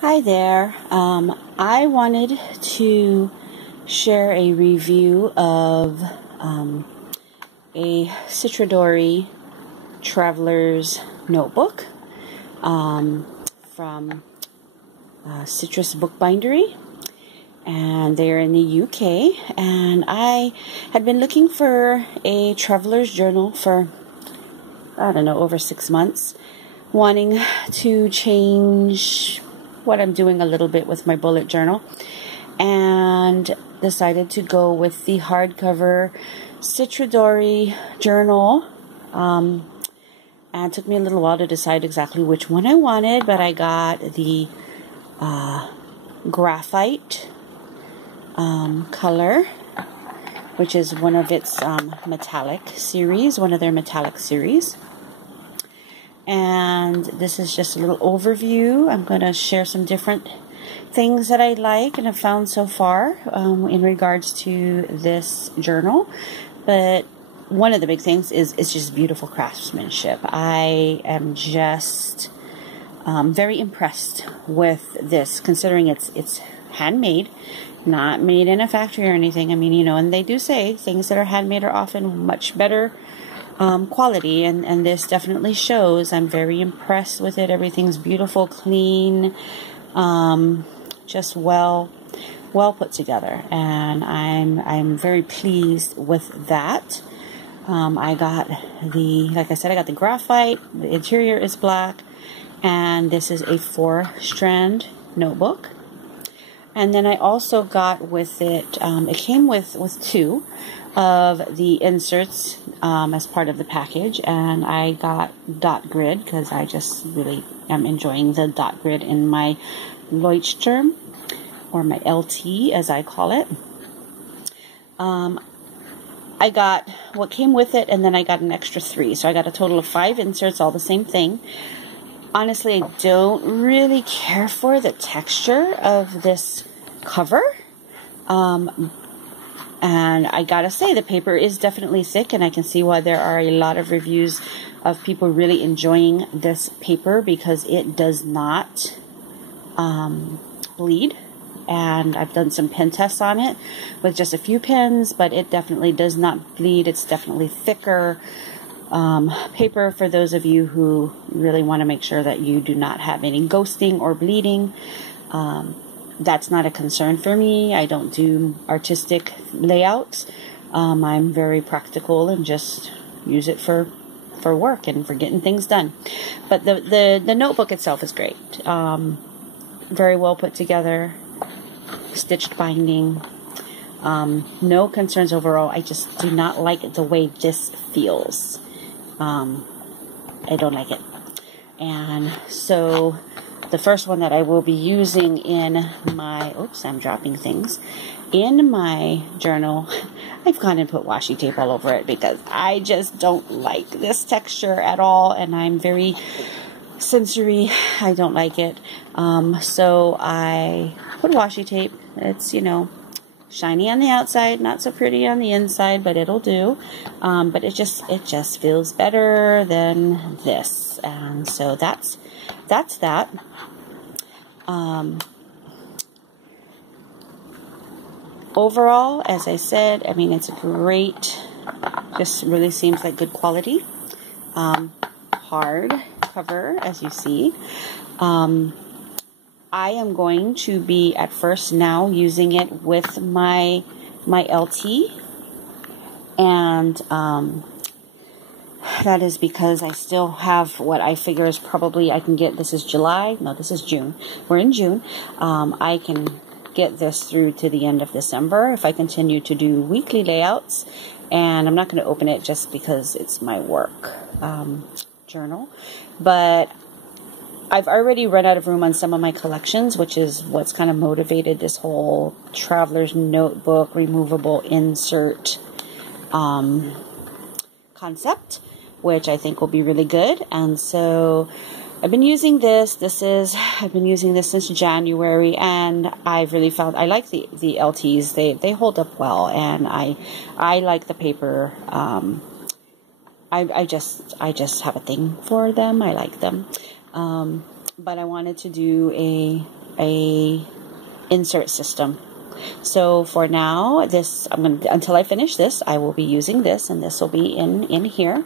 Hi there. I wanted to share a review of a Citridori Travelers Notebook from Citrus Bookbindery, and they're in the UK. And I had been looking for a traveler's journal for, I don't know, over 6 months, wanting to change what I'm doing a little bit with my bullet journal, and decided to go with the hardcover Citridori journal. And it took me a little while to decide exactly which one I wanted, but I got the Graphite color, which is one of its metallic series, one of their metallic series. And this is just a little overview. I'm going to share some different things that I like and have found so far in regards to this journal. But one of the big things is it's just beautiful craftsmanship. I am just very impressed with this, considering it's handmade, not made in a factory or anything. I mean, you know, and they do say things that are handmade are often much better quality, and this definitely shows. I'm very impressed with it. Everything's beautiful, clean, just well put together, and I'm very pleased with that. I got like I said, I got the graphite. The interior is black, and this is a 4-strand notebook. And then I also got with it, it came with 2 of the inserts as part of the package, and I got dot grid because I just really am enjoying the dot grid in my Leuchtturm, or my LT as I call it. I got what came with it, and then I got an extra 3, so I got a total of 5 inserts, all the same thing. Honestly, I don't really care for the texture of this cover. And I gotta say, the paper is definitely thick, and I can see why there are a lot of reviews of people really enjoying this paper, because it does not bleed. And I've done some pen tests on it with just a few pens, but it definitely does not bleed. It's definitely thicker paper for those of you who really want to make sure that you do not have any ghosting or bleeding. That's not a concern for me. I don't do artistic layouts. I'm very practical and just use it for work and for getting things done. But the notebook itself is great. Very well put together, stitched binding. No concerns overall. I just do not like the way this feels. I don't like it. And so the first one that I will be using in my, oops, I'm dropping things, in my journal, I've gone and put washi tape all over it because I just don't like this texture at all, and I'm very sensory. I don't like it. So I put washi tape. It's, you know, shiny on the outside, not so pretty on the inside, but it'll do. But it just feels better than this, and so that's that. Overall, as I said, I mean, it's a great, just really seems like good quality. Hard cover, as you see. I am going to be at first now using it with my LT, and that is because I still have what I figure is probably, I can get, this is July, no, this is June, we're in June. I can get this through to the end of December if I continue to do weekly layouts, and I'm not going to open it just because it's my work journal, but I've already run out of room on some of my collections, which is what's kind of motivated this whole Traveler's Notebook removable insert concept, which I think will be really good. And so I've been using this. I've been using this since January, and I've really found I like the LTs. They hold up well, and I like the paper. I just have a thing for them. I like them. But I wanted to do a insert system. So for now, until I finish this, I will be using this, and this will be in here.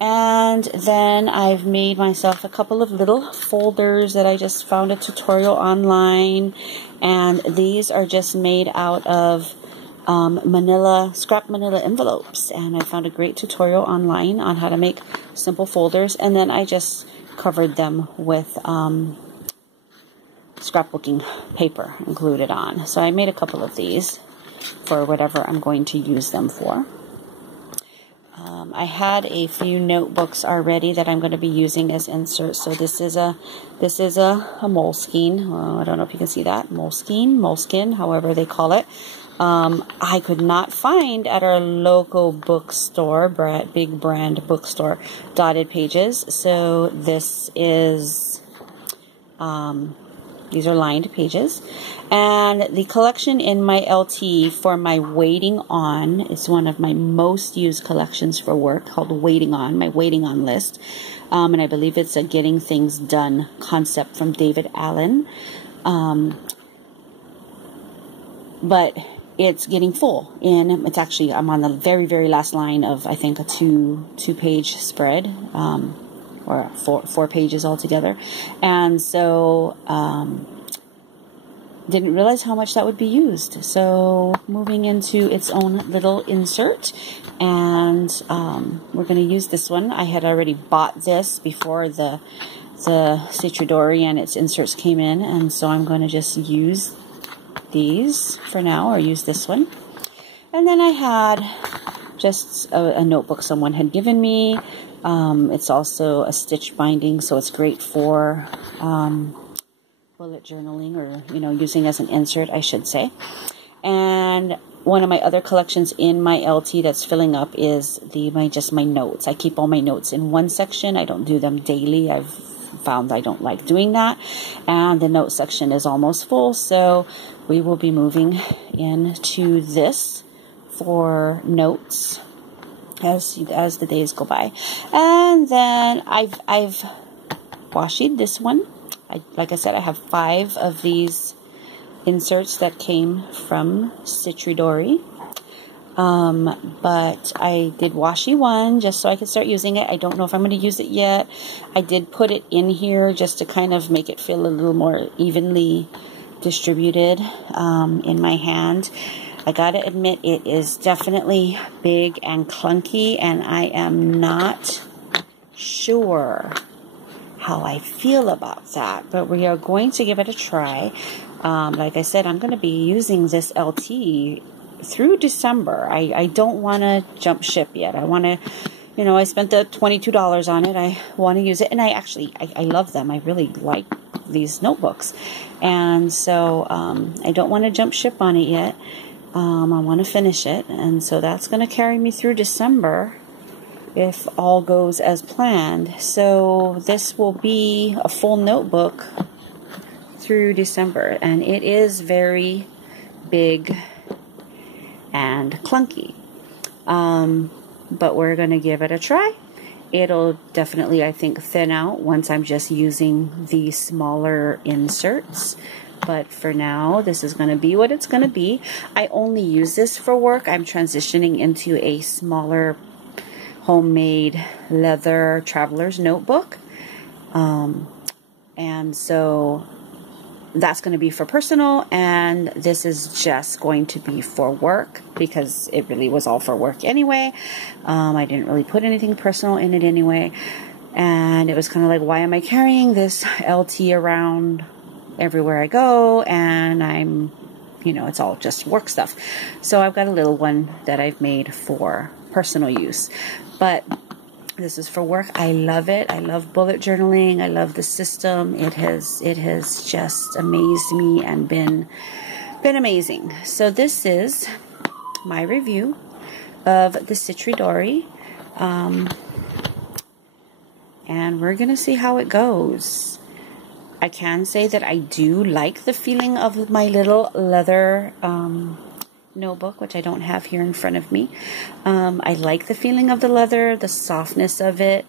And then I've made myself a couple of little folders that I just found a tutorial online, and these are just made out of scrap manila envelopes, and I found a great tutorial online on how to make simple folders, and then I just covered them with scrapbooking paper and glued it on. So I made a couple of these for whatever I'm going to use them for. I had a few notebooks already that I'm going to be using as inserts. So this is a moleskine. I don't know if you can see that. Moleskine, however they call it. I could not find at our local bookstore, big brand bookstore, dotted pages. So this is, these are lined pages. And the collection in my LT for my Waiting On is one of my most used collections for work, called Waiting On, my Waiting On list. And I believe it's a Getting Things Done concept from David Allen. But it's getting full. It's actually, I'm on the very, very last line of, I think, a two-page spread, or four pages altogether. And so, didn't realize how much that would be used. So moving into its own little insert, and we're going to use this one. I had already bought this before the Citridori and its inserts came in, and so I'm going to just use these for now, or use this one. And then I had just a notebook someone had given me. It's also a stitch binding, so it's great for bullet journaling, or using as an insert, I should say. And one of my other collections in my LT that's filling up is my notes. I keep all my notes in one section. I don't do them daily. I've found I don't like doing that, and the note section is almost full, so we will be moving into this for notes as the days go by. And then I've washied this one. Like I said, I have 5 of these inserts that came from Citridori. But I did washi one just so I could start using it. I don't know if I'm going to use it yet. I did put it in here just to kind of make it feel a little more evenly distributed in my hand. I gotta admit, it is definitely big and clunky, and I am not sure how I feel about that, but we are going to give it a try. Like I said, I'm going to be using this LT through December. I don't want to jump ship yet. I want to, I spent the $22 on it. I want to use it, and I love them. I really like these notebooks, and so I don't want to jump ship on it yet. I want to finish it, and so that's going to carry me through December if all goes as planned. So this will be a full notebook through December, and it is very big and clunky, but we're going to give it a try. It'll definitely, I think, thin out once I'm just using the smaller inserts. But for now, this is going to be what it's going to be. I only use this for work. I'm transitioning into a smaller homemade leather traveler's notebook. And so that's going to be for personal, and this is just going to be for work because it really was all for work anyway. I didn't really put anything personal in it anyway. And it was kind of like, why am I carrying this LT around everywhere I go? And I'm, it's all just work stuff. So I've got a little one that I've made for personal use. But this is for work. I love it. I love bullet journaling. I love the system. It has just amazed me and been amazing. So this is my review of the Citridori. And we're going to see how it goes. I can say that I do like the feeling of my little leather notebook, which I don't have here in front of me. I like the feeling of the leather, the softness of it.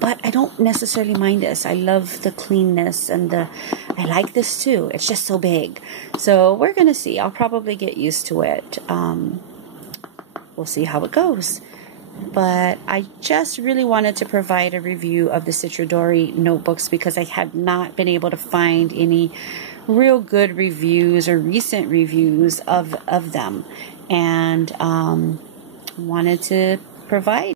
but I don't necessarily mind this. I love the cleanness and I like this too. It's just so big. So we're going to see. I'll probably get used to it. We'll see how it goes. But I just really wanted to provide a review of the Citridori notebooks because I had not been able to find any real good reviews or recent reviews of them. And wanted to provide